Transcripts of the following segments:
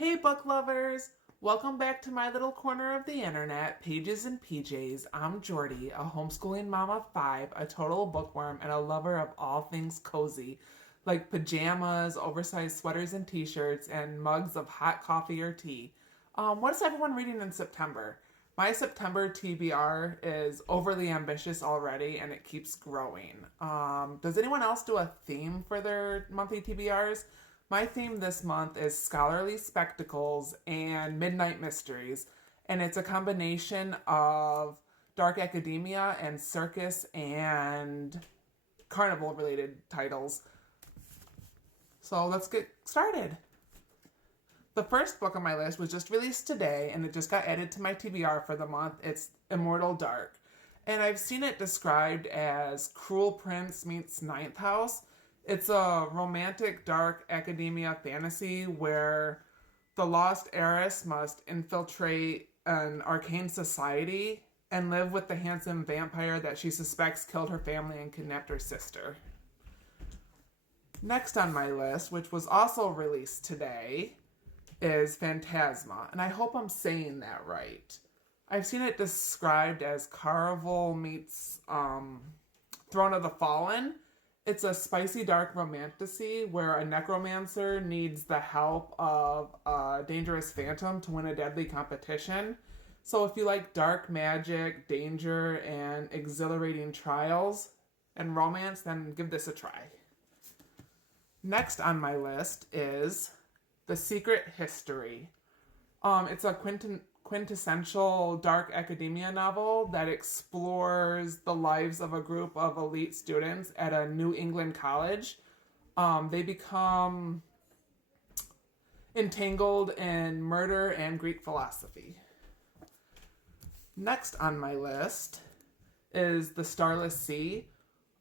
Hey book lovers! Welcome back to my little corner of the internet, Pages and PJs. I'm Jordie, a homeschooling mom of 5, a total bookworm, and a lover of all things cozy, like pajamas, oversized sweaters and t-shirts, and mugs of hot coffee or tea. What is everyone reading in September? My September TBR is overly ambitious already, and it keeps growing. Does anyone else do a theme for their monthly TBRs? My theme this month is scholarly spectacles and midnight mysteries, and it's a combination of dark academia and circus and carnival related titles. So let's get started. The first book on my list was just released today, and it just got added to my TBR for the month. It's Immortal Dark, and I've seen it described as Cruel Prince meets Ninth House. It's a romantic, dark academia fantasy where the lost heiress must infiltrate an arcane society and live with the handsome vampire that she suspects killed her family and kidnapped her sister. Next on my list, which was also released today, is Phantasma, and I hope I'm saying that right. I've seen it described as Caraval meets Throne of the Fallen. It's a spicy, dark romantasy where a necromancer needs the help of a dangerous phantom to win a deadly competition. So if you like dark magic, danger, and exhilarating trials and romance, then give this a try. Next on my list is The Secret History. It's a quintessential dark academia novel that explores the lives of a group of elite students at a New England college. They become entangled in murder and Greek philosophy. Next on my list is The Starless Sea.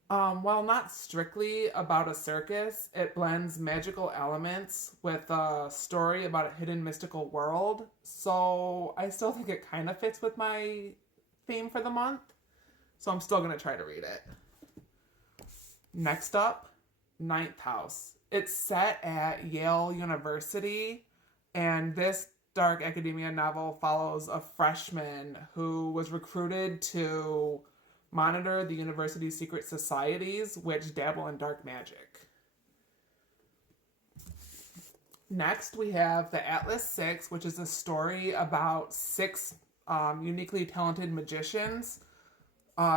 While not strictly about a circus, it blends magical elements with a story about a hidden mystical world. So I still think it kind of fits with my theme for the month. So I'm still going to try to read it. Next up, Ninth House. It's set at Yale University, and this dark academia novel follows a freshman who was recruited to monitor the university's secret societies, which dabble in dark magic. Next, we have The Atlas Six, which is a story about 6 uniquely talented magicians.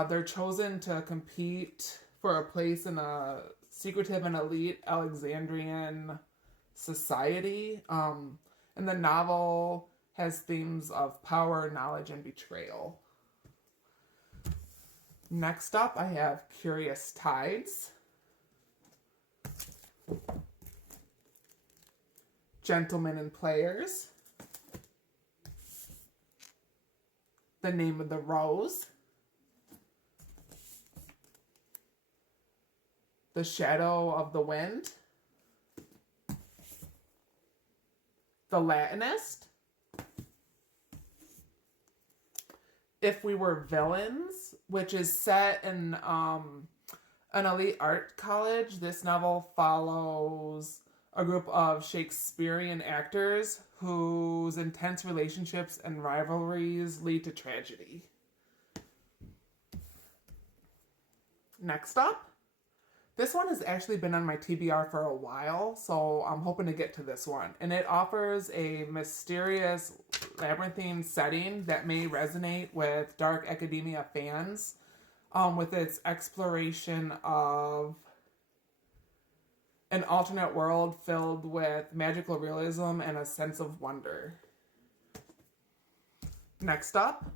They're chosen to compete for a place in a secretive and elite Alexandrian society. And the novel has themes of power, knowledge, and betrayal. Next up, I have Curious Tides, Gentlemen and Players, The Name of the Rose, The Shadow of the Wind, The Latinist, If We Were Villains, which is set in an elite art college. This novel follows a group of Shakespearean actors whose intense relationships and rivalries lead to tragedy. Next up, this one has actually been on my TBR for a while, so I'm hoping to get to this one. And it offers a mysterious labyrinthine setting that may resonate with dark academia fans, with its exploration of an alternate world filled with magical realism and a sense of wonder. Next up,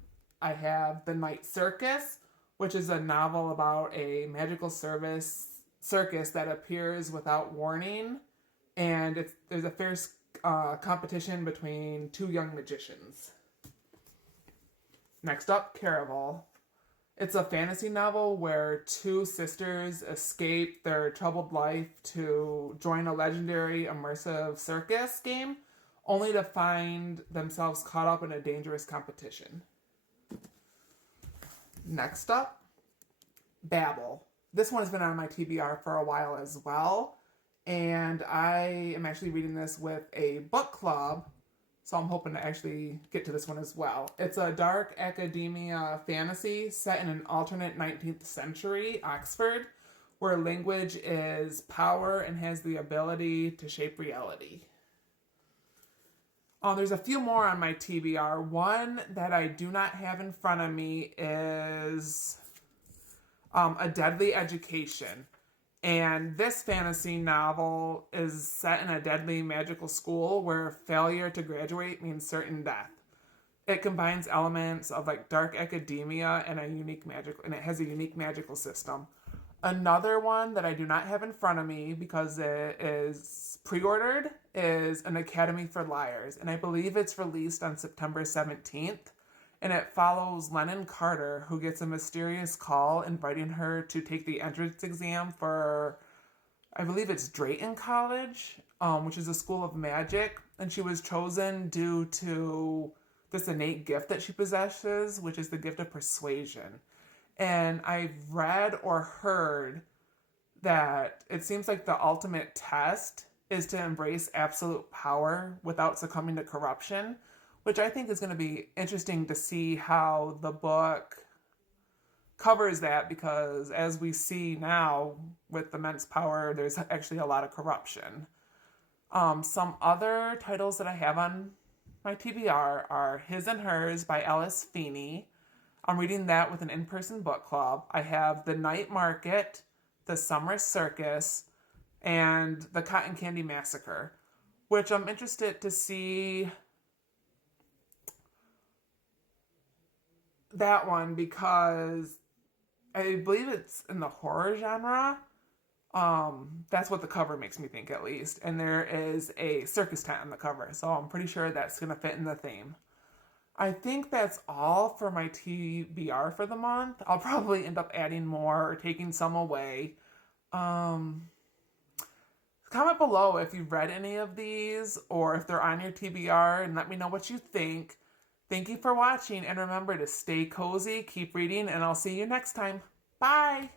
I have The Night Circus, which is a novel about a magical circus that appears without warning, and there's a fierce competition between 2 young magicians. Next up, Caraval. It's a fantasy novel where 2 sisters escape their troubled life to join a legendary immersive circus game, only to find themselves caught up in a dangerous competition. Next up, Babel. This one has been on my TBR for a while as well, and I am actually reading this with a book club So I'm hoping to actually get to this one as well. It's a dark academia fantasy set in an alternate 19th century Oxford, where language is power and has the ability to shape reality. There's a few more on my TBR. One that I do not have in front of me is A Deadly Education. And this fantasy novel is set in a deadly magical school where failure to graduate means certain death. It combines elements of like dark academia and it has a unique magical system. Another one that I do not have in front of me because it is pre-ordered is An Academy for Liars, and I believe it's released on September 17th. And it follows Lennon Carter, who gets a mysterious call inviting her to take the entrance exam for, I believe it's Drayton College, which is a school of magic. And she was chosen due to this innate gift that she possesses, which is the gift of persuasion. And I've read or heard that it seems like the ultimate test is to embrace absolute power without succumbing to corruption, which I think is going to be interesting to see how the book covers that, because as we see now with immense power, there's actually a lot of corruption. Some other titles that I have on my TBR are His and Hers by Alice Feeney. I'm reading that with an in-person book club. I have The Night Market, The Summer Circus, and The Cotton Candy Massacre, which I'm interested to see that one because I believe it's in the horror genre. That's what the cover makes me think, at least. And there is a circus tent on the cover, so I'm pretty sure that's going to fit in the theme. I think that's all for my TBR for the month. I'll probably end up adding more or taking some away. Comment below if you've read any of these or if they're on your TBR, and let me know what you think. Thank you for watching, and remember to stay cozy, keep reading, and I'll see you next time. Bye!